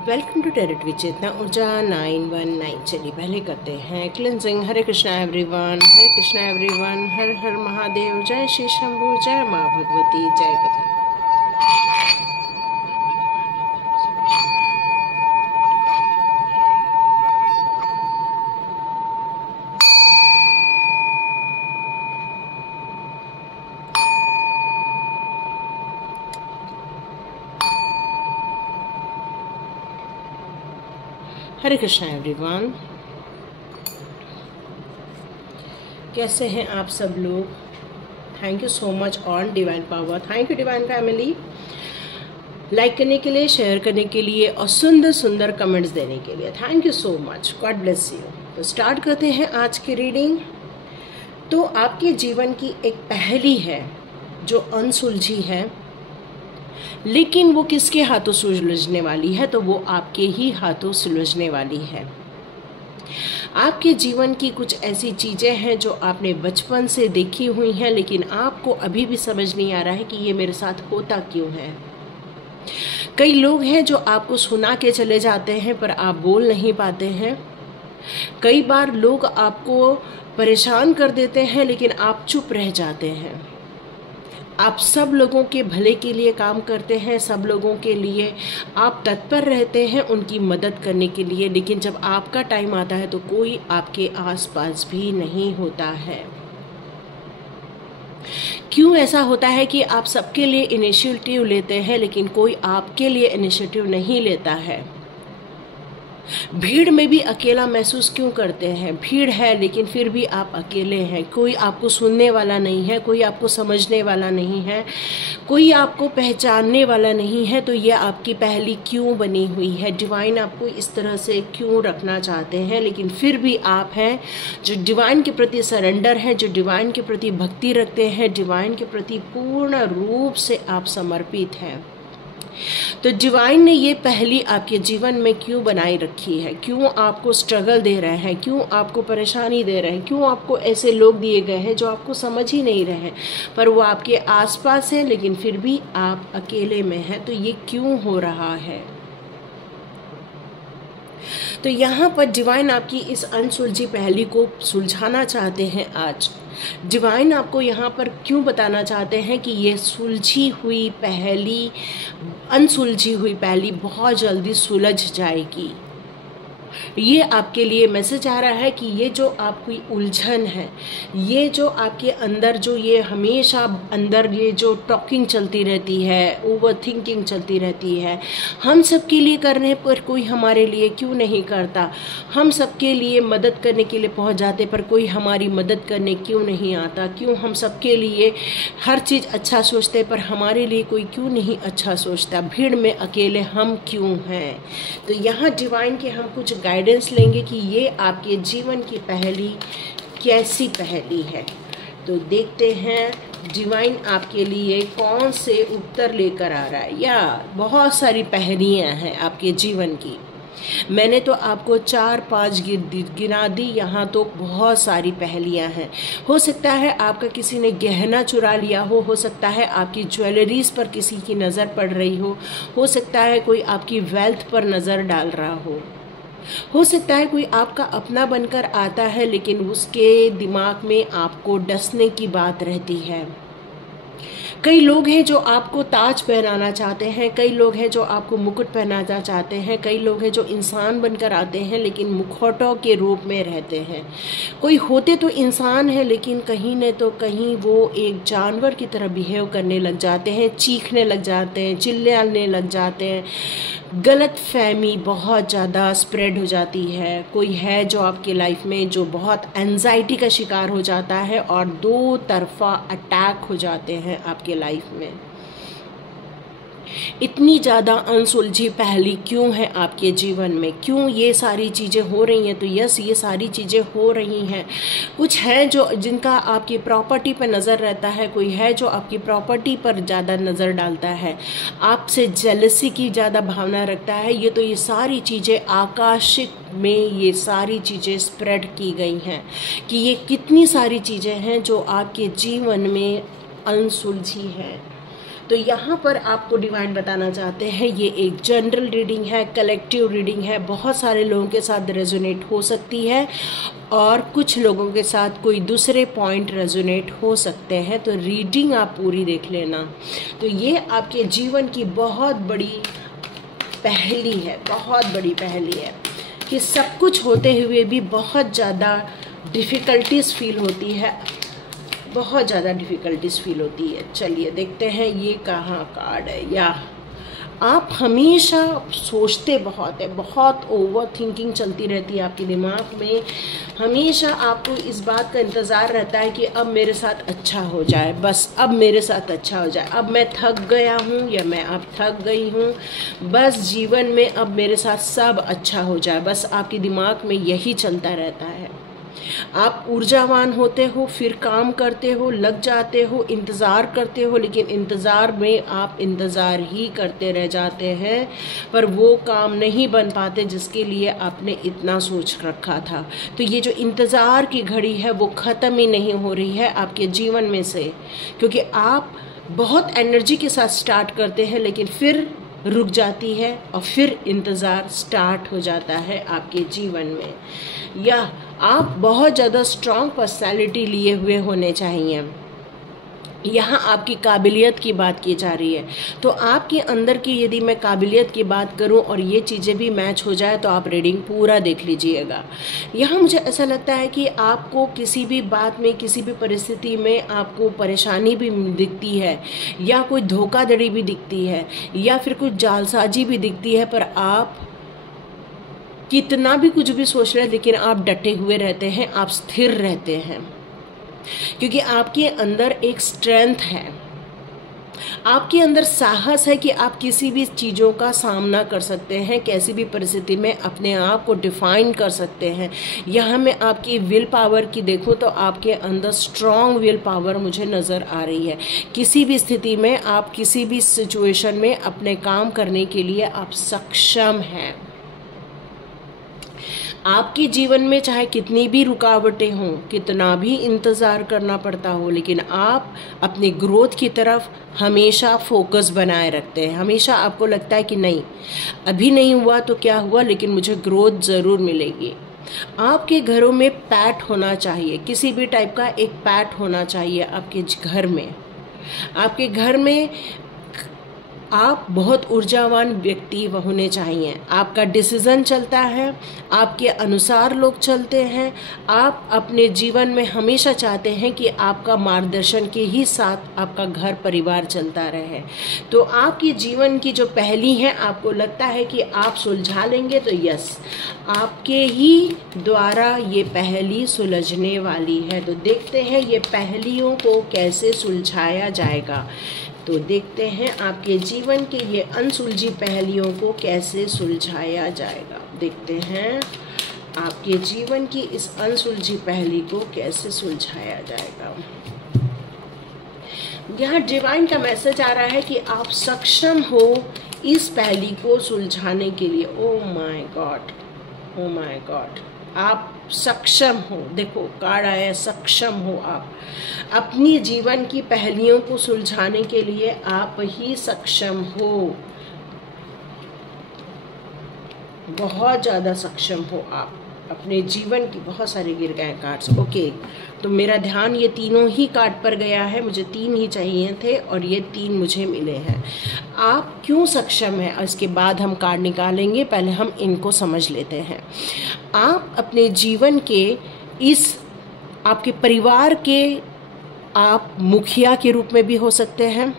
Welcome to टेरिट with चेतना ऊर्जा 919। चलिए पहले करते हैं क्लिनजिंग। हरे कृष्णा एवरीवन, हरे कृष्णा एवरीवन, हर हर महादेव, जय श्री शंभू, जय माँ भगवती, जय गजा। हरे कृष्णा एवरीवन, कैसे हैं आप सब लोग? Thank you so much on divine power. Thank you divine family, like करने के लिए, शेयर करने के लिए और सुंदर सुंदर कमेंट्स देने के लिए। Thank you so much, God bless you. तो स्टार्ट करते हैं आज की रीडिंग। तो आपके जीवन की एक पहेली है जो अनसुलझी है, लेकिन वो किसके हाथों सुलझने वाली है? तो वो आपके ही हाथों सुलझने वाली है। आपके जीवन की कुछ ऐसी चीज़ें हैं जो आपने बचपन से देखी हुई हैं, लेकिन आपको अभी भी समझ नहीं आ रहा है कि ये मेरे साथ होता क्यों है। कई लोग हैं जो आपको सुना के चले जाते हैं पर आप बोल नहीं पाते हैं। कई बार लोग आपको परेशान कर देते हैं लेकिन आप चुप रह जाते हैं। आप सब लोगों के भले के लिए काम करते हैं, सब लोगों के लिए आप तत्पर रहते हैं उनकी मदद करने के लिए, लेकिन जब आपका टाइम आता है तो कोई आपके आसपास भी नहीं होता है। क्यों ऐसा होता है कि आप सबके लिए इनिशिएटिव लेते हैं लेकिन कोई आपके लिए इनिशिएटिव नहीं लेता है? भीड़ में भी अकेला महसूस क्यों करते हैं? भीड़ है लेकिन फिर भी आप अकेले हैं। कोई आपको सुनने वाला नहीं है, कोई आपको समझने वाला नहीं है, कोई आपको पहचानने वाला नहीं है। तो ये आपकी पहेली क्यों बनी हुई है? डिवाइन आपको इस तरह से क्यों रखना चाहते हैं? लेकिन फिर भी आप हैं जो डिवाइन के प्रति सरेंडर हैं, जो डिवाइन के प्रति भक्ति रखते हैं, डिवाइन के प्रति पूर्ण रूप से आप समर्पित हैं। तो डिवाइन ने ये पहेली आपके जीवन में क्यों बनाई रखी है? क्यों आपको स्ट्रगल दे रहे हैं? क्यों आपको परेशानी दे रहे हैं? क्यों आपको ऐसे लोग दिए गए हैं जो आपको समझ ही नहीं रहे हैं, पर वो आपके आसपास है लेकिन फिर भी आप अकेले में हैं? तो ये क्यों हो रहा है? तो यहाँ पर डिवाइन आपकी इस अनसुलझी पहेली को सुलझाना चाहते हैं आज। डिवाइन आपको यहाँ पर क्यों बताना चाहते हैं कि ये सुलझी हुई पहेली, अनसुलझी हुई पहेली बहुत जल्दी सुलझ जाएगी। ये आपके लिए मैसेज आ रहा है कि ये जो आपकी उलझन है, ये जो आपके अंदर जो ये हमेशा अंदर ये जो टॉकिंग चलती रहती है, ओवर थिंकिंग चलती रहती है, हम सबके लिए करने पर कोई हमारे लिए क्यों नहीं करता? हम सबके लिए मदद करने के लिए पहुंच जाते पर कोई हमारी मदद करने क्यों नहीं आता? क्यों हम सबके लिए हर चीज़ अच्छा सोचते पर हमारे लिए कोई क्यों नहीं अच्छा सोचता? भीड़ में अकेले हम क्यों हैं? तो यहाँ डिवाइन के हम कुछ गाइडेंस लेंगे कि ये आपके जीवन की पहेली कैसी पहेली है। तो देखते हैं डिवाइन आपके लिए कौन से उत्तर लेकर आ रहा है। या बहुत सारी पहेलियां हैं आपके जीवन की। मैंने तो आपको 4-5 गिना दी, यहाँ तो बहुत सारी पहेलियां हैं। हो सकता है आपका किसी ने गहना चुरा लिया हो सकता है आपकी ज्वेलरीज पर किसी की नज़र पड़ रही हो सकता है कोई आपकी वेल्थ पर नज़र डाल रहा हो सकता है कोई आपका अपना बनकर आता है लेकिन उसके दिमाग में आपको डसने की बात रहती है। कई लोग हैं जो आपको ताज पहनाना चाहते हैं, कई लोग हैं जो आपको मुकुट पहनाना चाहते हैं, कई लोग हैं जो इंसान बनकर आते हैं लेकिन मुखौटों के रूप में रहते हैं। कोई होते तो इंसान है लेकिन कहीं न तो कहीं वो एक जानवर की तरह बिहेव करने लग जाते हैं, चीखने लग जाते हैं, चिल्लाने लग जाते हैं। गलत फहमी बहुत ज़्यादा स्प्रेड हो जाती है। कोई है जो आपके लाइफ में जो बहुत एंजाइटी का शिकार हो जाता है और दो तरफा अटैक हो जाते हैं आपके लाइफ में। इतनी ज़्यादा अनसुलझी पहेली क्यों है आपके जीवन में? क्यों ये सारी चीज़ें हो रही हैं? तो यस, ये सारी चीज़ें हो रही हैं। कुछ है जो जिनका आपकी प्रॉपर्टी पर नज़र रहता है, कोई है जो आपकी प्रॉपर्टी पर ज़्यादा नज़र डालता है, आपसे जेलसी की ज़्यादा भावना रखता है। ये सारी चीज़ें आकाशिक में ये सारी चीज़ें स्प्रेड की गई हैं कि ये कितनी सारी चीज़ें हैं जो आपके जीवन में अनसुलझी हैं। तो यहाँ पर आपको डिवाइन बताना चाहते हैं ये एक जनरल रीडिंग है, कलेक्टिव रीडिंग है, बहुत सारे लोगों के साथ रेजोनेट हो सकती है और कुछ लोगों के साथ कोई दूसरे पॉइंट रेजोनेट हो सकते हैं। तो रीडिंग आप पूरी देख लेना। तो ये आपके जीवन की बहुत बड़ी पहेली है, बहुत बड़ी पहेली है कि सब कुछ होते हुए भी बहुत ज़्यादा डिफ़िकल्टीज फील होती है, बहुत ज़्यादा डिफ़िकल्टीज फील होती है। चलिए देखते हैं ये कहाँ कार्ड है। या आप हमेशा सोचते बहुत है, बहुत ओवर थिंकिंग चलती रहती है आपके दिमाग में। हमेशा आपको इस बात का इंतज़ार रहता है कि अब मेरे साथ अच्छा हो जाए, बस अब मेरे साथ अच्छा हो जाए, अब मैं थक गया हूँ या मैं अब थक गई हूँ, बस जीवन में अब मेरे साथ सब अच्छा हो जाए, बस आपके दिमाग में यही चलता रहता है। आप ऊर्जावान होते हो, फिर काम करते हो, लग जाते हो, इंतज़ार करते हो, लेकिन इंतज़ार में आप इंतज़ार ही करते रह जाते हैं, पर वो काम नहीं बन पाते जिसके लिए आपने इतना सोच रखा था। तो ये जो इंतज़ार की घड़ी है वो ख़त्म ही नहीं हो रही है आपके जीवन में से, क्योंकि आप बहुत एनर्जी के साथ स्टार्ट करते हैं लेकिन फिर रुक जाती है और फिर इंतज़ार स्टार्ट हो जाता है आपके जीवन में। या आप बहुत ज़्यादा स्ट्रॉन्ग पर्सनालिटी लिए हुए होने चाहिए। यहाँ आपकी काबिलियत की बात की जा रही है। तो आपके अंदर की यदि मैं काबिलियत की बात करूँ और ये चीज़ें भी मैच हो जाए तो आप रीडिंग पूरा देख लीजिएगा। यहाँ मुझे ऐसा लगता है कि आपको किसी भी बात में, किसी भी परिस्थिति में आपको परेशानी भी दिखती है या कोई धोखाधड़ी भी दिखती है या फिर कुछ जालसाजी भी दिखती है, पर आप कितना भी कुछ भी सोच रहे हैं लेकिन आप डटे हुए रहते हैं, आप स्थिर रहते हैं, क्योंकि आपके अंदर एक स्ट्रेंथ है, आपके अंदर साहस है कि आप किसी भी चीज़ों का सामना कर सकते हैं, कैसी भी परिस्थिति में अपने आप को डिफाइन कर सकते हैं। यहाँ मैं आपकी विल पावर की देखूँ तो आपके अंदर स्ट्रॉन्ग विल पावर मुझे नज़र आ रही है। किसी भी स्थिति में आप किसी भी सिचुएशन में अपने काम करने के लिए आप सक्षम हैं। आपके जीवन में चाहे कितनी भी रुकावटें हों, कितना भी इंतज़ार करना पड़ता हो, लेकिन आप अपने ग्रोथ की तरफ हमेशा फोकस बनाए रखते हैं। हमेशा आपको लगता है कि नहीं, अभी नहीं हुआ तो क्या हुआ, लेकिन मुझे ग्रोथ ज़रूर मिलेगी। आपके घरों में पैट होना चाहिए, किसी भी टाइप का एक पैट होना चाहिए आपके घर में। आपके घर में आप बहुत ऊर्जावान व्यक्ति होने चाहिए। आपका डिसीज़न चलता है, आपके अनुसार लोग चलते हैं। आप अपने जीवन में हमेशा चाहते हैं कि आपका मार्गदर्शन के ही साथ आपका घर परिवार चलता रहे। तो आपके जीवन की जो पहेली हैं, आपको लगता है कि आप सुलझा लेंगे, तो यस, आपके ही द्वारा ये पहेली सुलझने वाली है। तो देखते हैं ये पहेलियों को कैसे सुलझाया जाएगा। तो देखते हैं आपके जीवन के ये अनसुलझी पहेलियों को कैसे सुलझाया जाएगा। देखते हैं आपके जीवन की इस अनसुलझी पहेली को कैसे सुलझाया जाएगा। यहाँ डिवाइन का मैसेज आ रहा है कि आप सक्षम हो इस पहेली को सुलझाने के लिए। Oh my God, oh my God, आप सक्षम हो। देखो कार्ड आया, सक्षम हो आप अपनी जीवन की पहेलियों को सुलझाने के लिए, आप ही सक्षम हो, बहुत ज़्यादा सक्षम हो आप अपने जीवन की। बहुत सारे गिर गए कार्ड्स। ओके, तो मेरा ध्यान ये तीनों ही कार्ड पर गया है। मुझे 3 ही चाहिए थे और ये 3 मुझे मिले हैं। आप क्यों सक्षम हैं, इसके बाद हम कार्ड निकालेंगे, पहले हम इनको समझ लेते हैं। आप अपने जीवन के इस आपके परिवार के आप मुखिया के रूप में भी हो सकते हैं,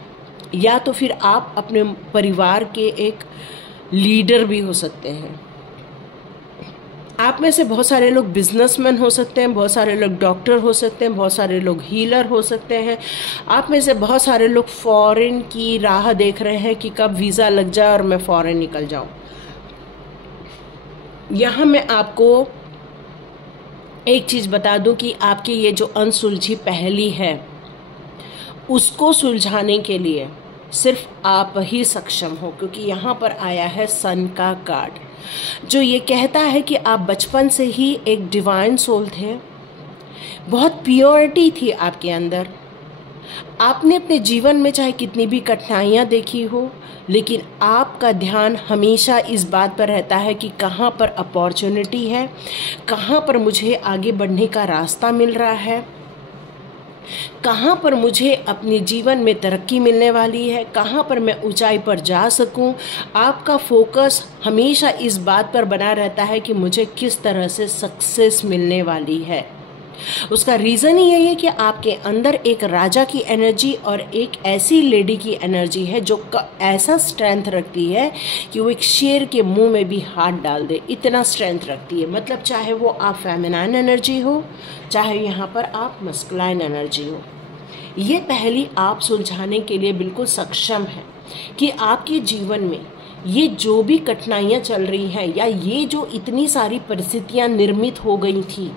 या तो फिर आप अपने परिवार के एक लीडर भी हो सकते हैं। आप में से बहुत सारे लोग बिजनेसमैन हो सकते हैं, बहुत सारे लोग डॉक्टर हो सकते हैं, बहुत सारे लोग हीलर हो सकते हैं। आप में से बहुत सारे लोग फॉरेन की राह देख रहे हैं कि कब वीज़ा लग जाए और मैं फॉरेन निकल जाऊं। यहाँ मैं आपको एक चीज़ बता दूं कि आपकी ये जो अनसुलझी पहेली है, उसको सुलझाने के लिए सिर्फ आप ही सक्षम हो, क्योंकि यहाँ पर आया है सन का कार्ड, जो ये कहता है कि आप बचपन से ही एक डिवाइन सोल थे, बहुत प्योरिटी थी आपके अंदर, आपने अपने जीवन में चाहे कितनी भी कठिनाइयाँ देखी हो, लेकिन आपका ध्यान हमेशा इस बात पर रहता है कि कहाँ पर अपॉर्चुनिटी है, कहाँ पर मुझे आगे बढ़ने का रास्ता मिल रहा है, कहाँ पर मुझे अपने जीवन में तरक्की मिलने वाली है, कहाँ पर मैं ऊंचाई पर जा सकूं। आपका फोकस हमेशा इस बात पर बना रहता है कि मुझे किस तरह से सक्सेस मिलने वाली है। उसका रीज़न ही यही है कि आपके अंदर एक राजा की एनर्जी और एक ऐसी लेडी की एनर्जी है जो ऐसा स्ट्रेंथ रखती है कि वो एक शेर के मुंह में भी हाथ डाल दे, इतना स्ट्रेंथ रखती है। मतलब चाहे वो आप फेमिनाइन एनर्जी हो, चाहे यहाँ पर आप मस्कुलाइन एनर्जी हो, ये पहली आप सुलझाने के लिए बिल्कुल सक्षम है कि आपके जीवन में ये जो भी कठिनाइयाँ चल रही हैं या ये जो इतनी सारी परिस्थितियाँ निर्मित हो गई थी,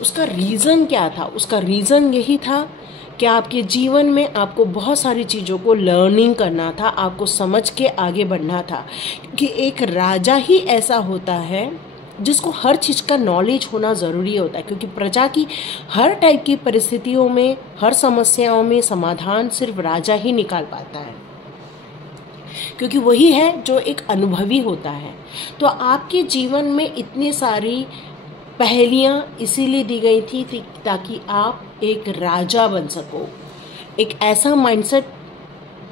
उसका रीज़न क्या था? उसका रीज़न यही था कि आपके जीवन में आपको बहुत सारी चीज़ों को लर्निंग करना था, आपको समझ के आगे बढ़ना था। कि एक राजा ही ऐसा होता है जिसको हर चीज़ का नॉलेज होना ज़रूरी होता है, क्योंकि प्रजा की हर टाइप की परिस्थितियों में, हर समस्याओं में समाधान सिर्फ राजा ही निकाल पाता है, क्योंकि वही है जो एक अनुभवी होता है। तो आपके जीवन में इतनी सारी पहेलियाँ इसीलिए दी गई थी ताकि आप एक राजा बन सको, एक ऐसा माइंडसेट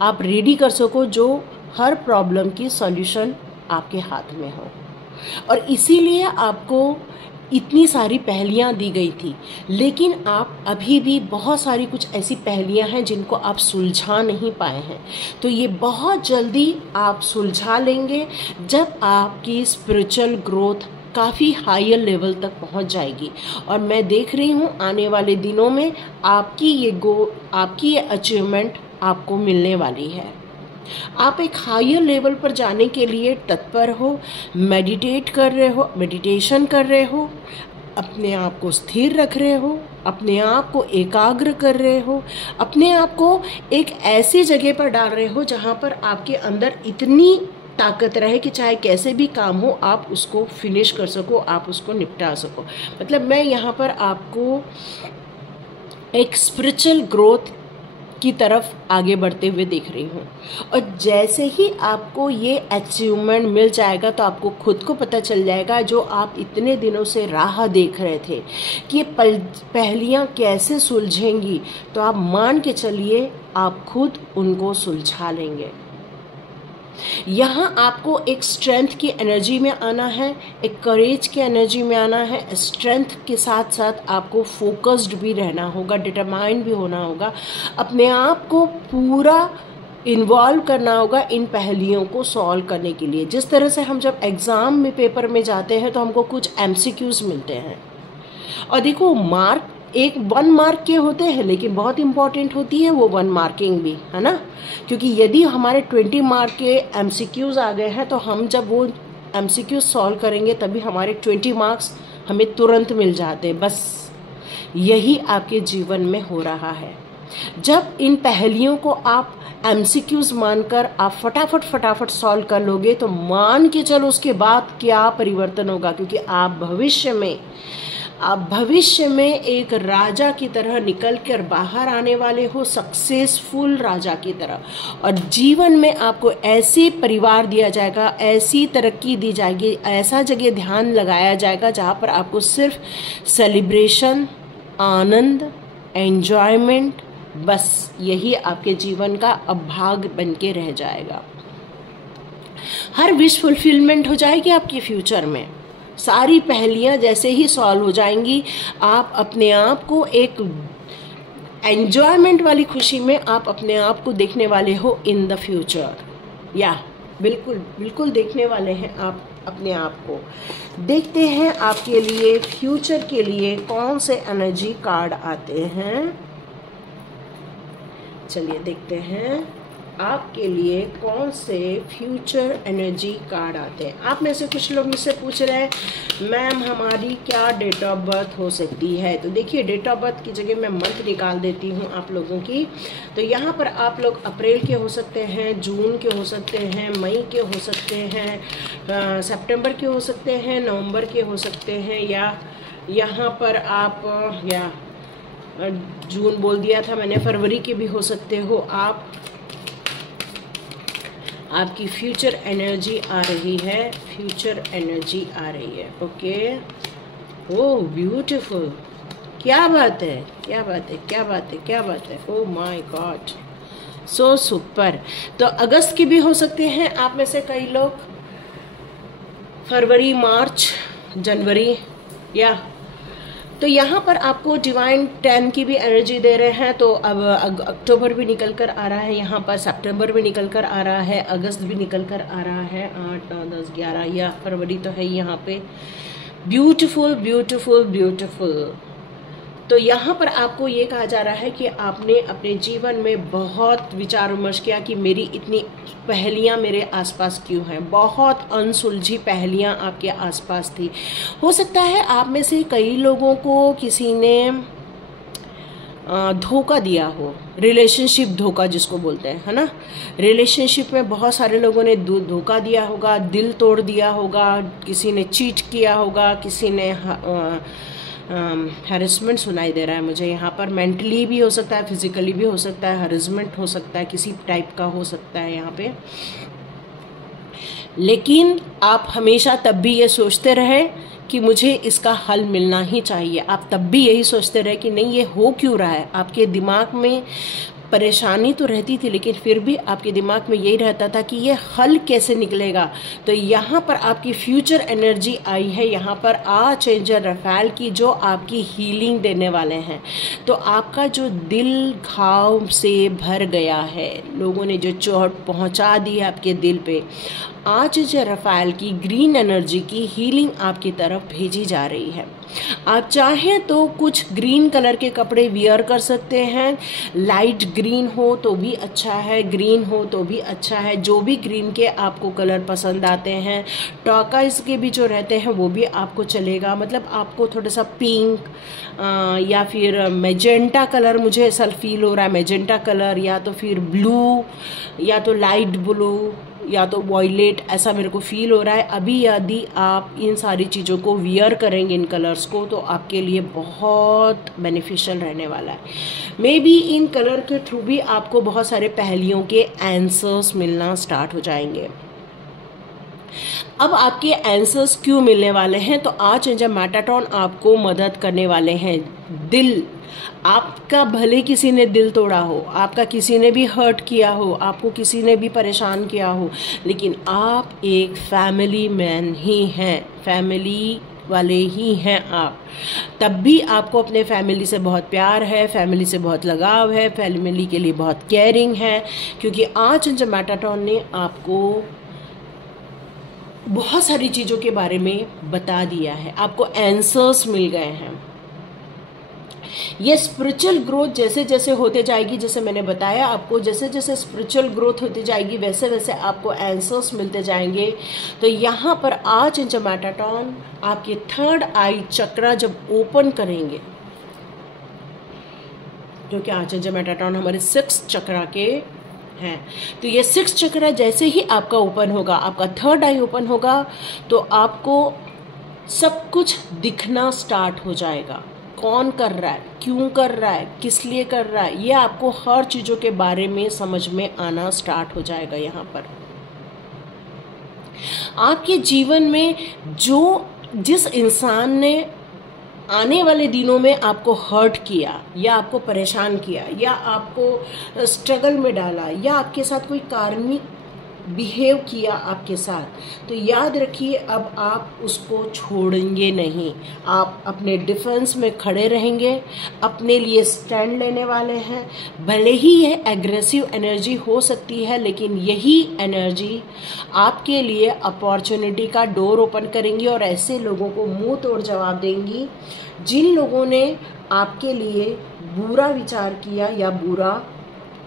आप रेडी कर सको जो हर प्रॉब्लम की सॉल्यूशन आपके हाथ में हो। और इसीलिए आपको इतनी सारी पहेलियाँ दी गई थी, लेकिन आप अभी भी बहुत सारी कुछ ऐसी पहेलियाँ हैं जिनको आप सुलझा नहीं पाए हैं। तो ये बहुत जल्दी आप सुलझा लेंगे जब आपकी स्पिरिचुअल ग्रोथ काफ़ी हायर लेवल तक पहुंच जाएगी। और मैं देख रही हूं आने वाले दिनों में आपकी ये अचीवमेंट आपको मिलने वाली है। आप एक हायर लेवल पर जाने के लिए तत्पर हो, मेडिटेशन कर रहे हो, अपने आप को स्थिर रख रहे हो, अपने आप को एकाग्र कर रहे हो, अपने आप को एक ऐसी जगह पर डाल रहे हो जहाँ पर आपके अंदर इतनी ताकत रहे कि चाहे कैसे भी काम हो आप उसको फिनिश कर सको, आप उसको निपटा सको। मतलब मैं यहाँ पर आपको एक स्पिरिचुअल ग्रोथ की तरफ आगे बढ़ते हुए देख रही हूँ। और जैसे ही आपको ये अचीवमेंट मिल जाएगा तो आपको खुद को पता चल जाएगा जो आप इतने दिनों से राह देख रहे थे कि ये पहेलियाँ कैसे सुलझेंगी, तो आप मान के चलिए आप खुद उनको सुलझा लेंगे। यहाँ आपको एक स्ट्रेंथ की एनर्जी में आना है, एक करेज की एनर्जी में आना है। स्ट्रेंथ के साथ साथ आपको फोकस्ड भी रहना होगा, डिटरमाइंड भी होना होगा, अपने आप को पूरा इन्वॉल्व करना होगा इन पहेलियों को सॉल्व करने के लिए। जिस तरह से हम जब एग्ज़ाम में पेपर में जाते हैं तो हमको कुछ MCQs मिलते हैं, और देखो मार्क एक 1 मार्क के होते हैं, लेकिन बहुत इंपॉर्टेंट होती है वो 1 मार्किंग भी, है ना। क्योंकि यदि हमारे 20 मार्क के MCQs आ गए हैं तो हम जब वो MCQs सॉल्व करेंगे तभी हमारे 20 मार्क्स हमें तुरंत मिल जाते हैं। बस यही आपके जीवन में हो रहा है। जब इन पहेलियों को आप MCQs मानकर आप फटाफट सॉल्व कर लोगे तो मान के चलो उसके बाद क्या परिवर्तन होगा, क्योंकि आप भविष्य में एक राजा की तरह निकल कर बाहर आने वाले हो, सक्सेसफुल राजा की तरह। और जीवन में आपको ऐसे परिवार दिया जाएगा, ऐसी तरक्की दी जाएगी, ऐसा जगह ध्यान लगाया जाएगा जहाँ पर आपको सिर्फ सेलिब्रेशन, आनंद, एंजॉयमेंट, बस यही आपके जीवन का अब भाग बन के रह जाएगा। हर विश फुलफिलमेंट हो जाएगी आपके फ्यूचर में। सारी पहेलियाँ जैसे ही सॉल्व हो जाएंगी, आप अपने आप को एक एंजॉयमेंट वाली खुशी में आप अपने आप को देखने वाले हो इन द फ्यूचर। या बिल्कुल देखने वाले हैं आप अपने आप को। देखते हैं आपके लिए फ्यूचर के लिए कौन से एनर्जी कार्ड आते हैं। चलिए देखते हैं आपके लिए कौन से फ्यूचर एनर्जी कार्ड आते हैं। आप में से कुछ लोग मुझसे पूछ रहे हैं मैम हमारी क्या डेट ऑफ बर्थ हो सकती है। तो देखिए डेट ऑफ बर्थ की जगह मैं मंथ निकाल देती हूँ आप लोगों की। तो यहाँ पर आप लोग अप्रैल के हो सकते हैं, जून के हो सकते हैं, मई के हो सकते हैं, सितंबर के हो सकते हैं, नवंबर के हो सकते हैं, या यहाँ पर आप या जून बोल दिया था मैंने, फरवरी के भी हो सकते हो आप। आपकी फ्यूचर एनर्जी आ रही है, फ्यूचर एनर्जी आ रही है। ओके, ओह ब्यूटीफुल, क्या बात है, क्या बात है, क्या बात है, क्या बात है, oh my God, so super. तो अगस्त की भी हो सकते हैं आप में से कई लोग, फरवरी, मार्च, जनवरी, या तो यहाँ पर आपको डिवाइन 10 की भी एनर्जी दे रहे हैं। तो अब अक्टूबर भी निकल कर आ रहा है यहाँ पर, सितंबर भी निकल कर आ रहा है, अगस्त भी निकल कर आ रहा है, 8, 9, 10, 11 या फरवरी तो है यहाँ पे। Beautiful beautiful beautiful. तो यहाँ पर आपको ये कहा जा रहा है कि आपने अपने जीवन में बहुत विचार विमर्श किया कि मेरी इतनी पहेलियाँ मेरे आसपास क्यों हैं, बहुत अनसुलझी पहेलियाँ आपके आसपास थी। हो सकता है आप में से कई लोगों को किसी ने धोखा दिया हो, रिलेशनशिप धोखा जिसको बोलते हैं, है ना। रिलेशनशिप में बहुत सारे लोगों ने धोखा दिया होगा, दिल तोड़ दिया होगा, किसी ने चीट किया होगा, किसी ने हैरेसमेंट सुनाई दे रहा है मुझे यहाँ पर। मेंटली भी हो सकता है, फिजिकली भी हो सकता है, हैरेसमेंट हो सकता है, किसी टाइप का हो सकता है यहाँ पे। लेकिन आप हमेशा तब भी ये सोचते रहे कि मुझे इसका हल मिलना ही चाहिए। आप तब भी यही सोचते रहे कि नहीं, ये हो क्यों रहा है। आपके दिमाग में परेशानी तो रहती थी, लेकिन फिर भी आपके दिमाग में यही रहता था कि ये हल कैसे निकलेगा। तो यहाँ पर आपकी फ्यूचर एनर्जी आई है, यहाँ पर आर्चएंजल रफाएल की, जो आपकी हीलिंग देने वाले हैं। तो आपका जो दिल घाव से भर गया है, लोगों ने जो चोट पहुँचा दी है आपके दिल पे, आर्चएंजल रफाएल की ग्रीन एनर्जी की हीलिंग आपकी तरफ भेजी जा रही है। आप चाहें तो कुछ ग्रीन कलर के कपड़े वियर कर सकते हैं, लाइट ग्रीन हो तो भी अच्छा है, ग्रीन हो तो भी अच्छा है, जो भी ग्रीन के आपको कलर पसंद आते हैं। टॉकाइज के भी जो रहते हैं वो भी आपको चलेगा, मतलब आपको थोड़ा सा पिंक या फिर मैजेंटा कलर, मुझे ऐसा फील हो रहा है मैजेंटा कलर, या तो फिर ब्लू, या तो लाइट ब्लू, या तो वॉयलेट, ऐसा मेरे को फील हो रहा है अभी। यदि आप इन सारी चीज़ों को वियर करेंगे, इन कलर्स को, तो आपके लिए बहुत बेनिफिशियल रहने वाला है। मे बी इन कलर के थ्रू भी आपको बहुत सारे पहेलियों के आंसर्स मिलना स्टार्ट हो जाएंगे। अब आपके आंसर्स क्यों मिलने वाले हैं, तो आर्चएंजल मेटाट्रॉन आपको मदद करने वाले हैं। दिल आपका, भले किसी ने दिल तोड़ा हो, आपका किसी ने भी हर्ट किया हो, आपको किसी ने भी परेशान किया हो, लेकिन आप एक फैमिली मैन ही हैं, फैमिली वाले ही हैं आप। तब भी आपको अपने फैमिली से बहुत प्यार है, फैमिली से बहुत लगाव है, फैमिली के लिए बहुत केयरिंग है, क्योंकि आर्चएंजल मेटाट्रॉन ने आपको बहुत सारी चीज़ों के बारे में बता दिया है, आपको आंसर्स मिल गए हैं। ये स्पिरिचुअल ग्रोथ जैसे जैसे होते जाएगी, जैसे मैंने बताया आपको, जैसे जैसे स्पिरिचुअल ग्रोथ होती जाएगी वैसे वैसे आपको आंसर्स मिलते जाएंगे। तो यहाँ पर आर्चएंजल मेटाट्रॉन आपके थर्ड आई चक्रा जब ओपन करेंगे, क्योंकि आर्चएंजल मेटाट्रॉन हमारे 6 चक्रा के हैं, तो ये 6 चक्रा जैसे ही आपका ओपन होगा, आपका थर्ड आई ओपन होगा, तो आपको सब कुछ दिखना स्टार्ट हो जाएगा। कौन कर रहा है, क्यों कर रहा है, किस लिए कर रहा है, ये आपको हर चीज़ों के बारे में समझ में आना स्टार्ट हो जाएगा। यहाँ पर आपके जीवन में जिस इंसान ने आने वाले दिनों में आपको हर्ट किया, या आपको परेशान किया, या आपको स्ट्रगल में डाला, या आपके साथ कोई कार्मिक बिहेव किया आपके साथ, तो याद रखिए अब आप उसको छोड़ेंगे नहीं। आप अपने डिफेंस में खड़े रहेंगे, अपने लिए स्टैंड लेने वाले हैं। भले ही यह एग्रेसिव एनर्जी हो सकती है, लेकिन यही एनर्जी आपके लिए अपॉर्चुनिटी का डोर ओपन करेंगी और ऐसे लोगों को मुंह तोड़ जवाब देंगी जिन लोगों ने आपके लिए बुरा विचार किया या बुरा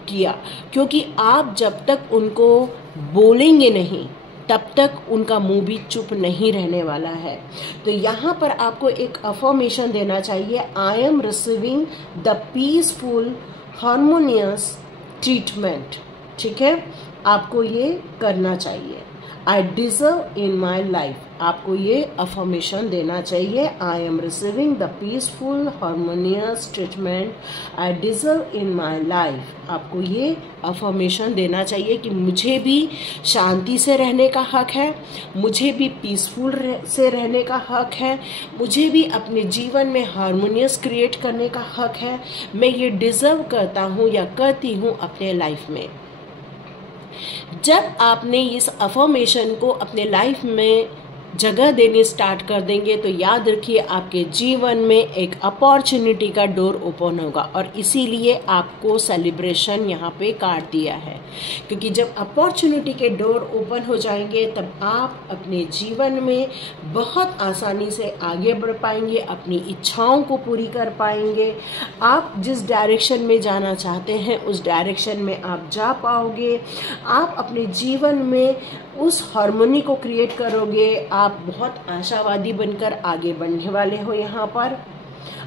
किया, क्योंकि आप जब तक उनको बोलेंगे नहीं तब तक उनका मुंह भी चुप नहीं रहने वाला है। तो यहाँ पर आपको एक अफर्मेशन देना चाहिए, I am receiving the peaceful harmonious treatment. ठीक है, आपको ये करना चाहिए। I deserve in my life. आपको ये अफर्मेशन देना चाहिए, I am receiving the peaceful harmonious treatment I deserve in my life. आपको ये अफर्मेशन देना चाहिए कि मुझे भी शांति से रहने का हक है, मुझे भी पीसफुल से रहने का हक है, मुझे भी अपने जीवन में हार्मोनियस क्रिएट करने का हक है। मैं ये डिजर्व करता हूँ या करती हूँ अपने लाइफ में। जब आपने इस अफर्मेशन को अपने लाइफ में जगह देनी स्टार्ट कर देंगे तो याद रखिए आपके जीवन में एक अपॉर्चुनिटी का डोर ओपन होगा, और इसीलिए आपको सेलिब्रेशन यहाँ पे काट दिया है, क्योंकि जब अपॉर्चुनिटी के डोर ओपन हो जाएंगे तब आप अपने जीवन में बहुत आसानी से आगे बढ़ पाएंगे, अपनी इच्छाओं को पूरी कर पाएंगे। आप जिस डायरेक्शन में जाना चाहते हैं उस डायरेक्शन में आप जा पाओगे। आप अपने जीवन में उस हार्मोनी को क्रिएट करोगे। आप बहुत आशावादी बनकर आगे बढ़ने वाले हो। यहाँ पर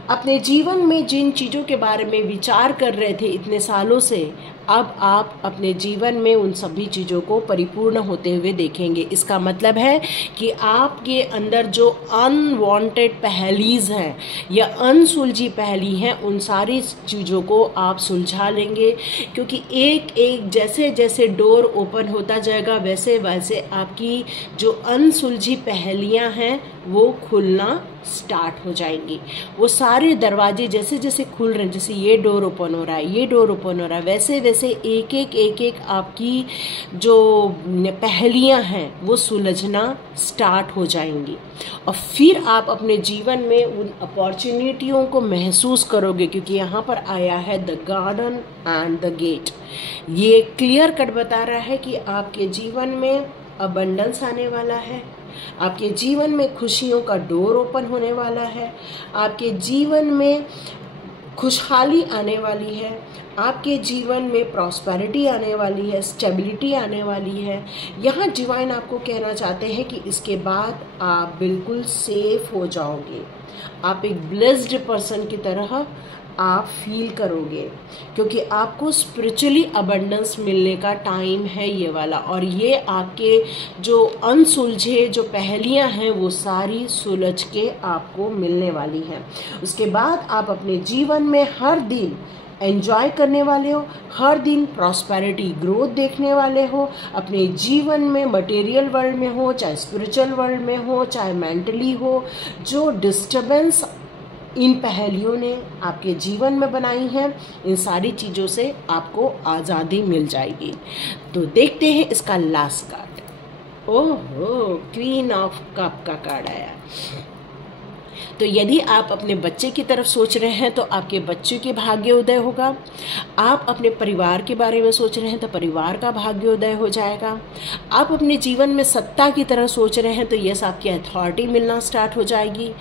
अपने जीवन में जिन चीज़ों के बारे में विचार कर रहे थे इतने सालों से, अब आप अपने जीवन में उन सभी चीज़ों को परिपूर्ण होते हुए देखेंगे। इसका मतलब है कि आपके अंदर जो अनवांटेड पहेलीज हैं या अनसुलझी पहेली हैं उन सारी चीज़ों को आप सुलझा लेंगे, क्योंकि एक एक जैसे जैसे डोर ओपन होता जाएगा वैसे वैसे आपकी जो अनसुलझी पहेलियां हैं वो खुलना स्टार्ट हो जाएंगी। वो सारे दरवाजे जैसे जैसे खुल रहे हैं, जैसे ये डोर ओपन हो रहा है, ये डोर ओपन हो रहा है, वैसे वैसे एक एक आपकी जो पहेलियां हैं वो सुलझना स्टार्ट हो जाएंगी। और फिर आप अपने जीवन में उन अपॉर्चुनिटियों को महसूस करोगे, क्योंकि यहाँ पर आया है the garden and the gate. ये क्लियर कट बता रहा है कि आपके जीवन में अबंडेंस आने वाला है, आपके जीवन में खुशियों का डोर ओपन होने वाला है, आपके जीवन में खुशहाली आने वाली है, आपके जीवन में प्रॉस्पेरिटी आने वाली है, स्टेबिलिटी आने वाली है। यहाँ डिवाइन आपको कहना चाहते हैं कि इसके बाद आप बिल्कुल सेफ हो जाओगे, आप एक ब्लेस्ड पर्सन की तरह आप फील करोगे, क्योंकि आपको स्पिरिचुअली अबंडेंस मिलने का टाइम है ये वाला। और ये आपके जो अनसुलझे जो पहेलियां हैं वो सारी सुलझ के आपको मिलने वाली हैं। उसके बाद आप अपने जीवन में हर दिन एंजॉय करने वाले हो, हर दिन प्रॉस्पेरिटी ग्रोथ देखने वाले हो। अपने जीवन में मटेरियल वर्ल्ड में हो, चाहे स्पिरिचुअल वर्ल्ड में हो, चाहे मेंटली हो, जो डिस्टर्बेंस इन पहेलियों ने आपके जीवन में बनाई हैं, इन सारी चीज़ों से आपको आज़ादी मिल जाएगी। तो देखते हैं इसका लास्ट कार्ड। ओहो, क्वीन ऑफ कप का कार्ड आया। तो यदि आप अपने बच्चे की तरफ सोच रहे हैं तो आपके बच्चे के भाग्योदय होगा। आप अपने परिवार के बारे में सोच रहे हैं तो परिवार का भाग्योदय हो जाएगा। आप अपने जीवन में सत्ता की तरह सोच रहे हैं तो यस, आपकी अथॉरिटी मिलना स्टार्ट हो जाएगी।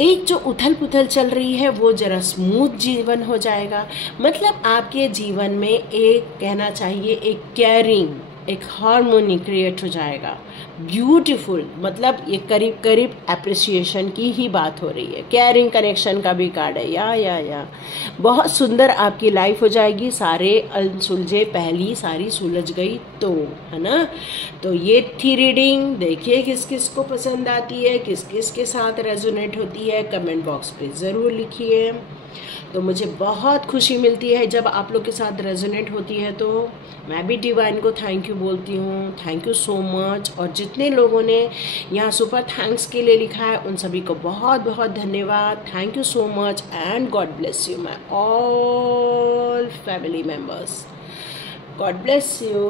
एक जो उथल पुथल चल रही है वो जरा स्मूथ जीवन हो जाएगा। मतलब आपके जीवन में एक कहना चाहिए एक केयरिंग, एक हार्मोनी क्रिएट हो जाएगा। ब्यूटीफुल, मतलब ये करीब करीब अप्रिसिएशन की ही बात हो रही है। केयरिंग कनेक्शन का भी कार्ड है। या बहुत सुंदर आपकी लाइफ हो जाएगी। सारे अनसुलझे पहली सारी सुलझ गई तो, है ना। तो ये थी रीडिंग। देखिए किस किस को पसंद आती है, किस किस के साथ रेजोनेट होती है, कमेंट बॉक्स पे ज़रूर लिखिए। तो मुझे बहुत खुशी मिलती है जब आप लोग के साथ रेजोनेट होती है। तो मैं भी डिवाइन को थैंक यू बोलती हूँ। Thank you so much. और जितने लोगों ने यहाँ सुपर थैंक्स के लिए लिखा है उन सभी को बहुत बहुत धन्यवाद। Thank you so much and God bless you my all family members. God bless you.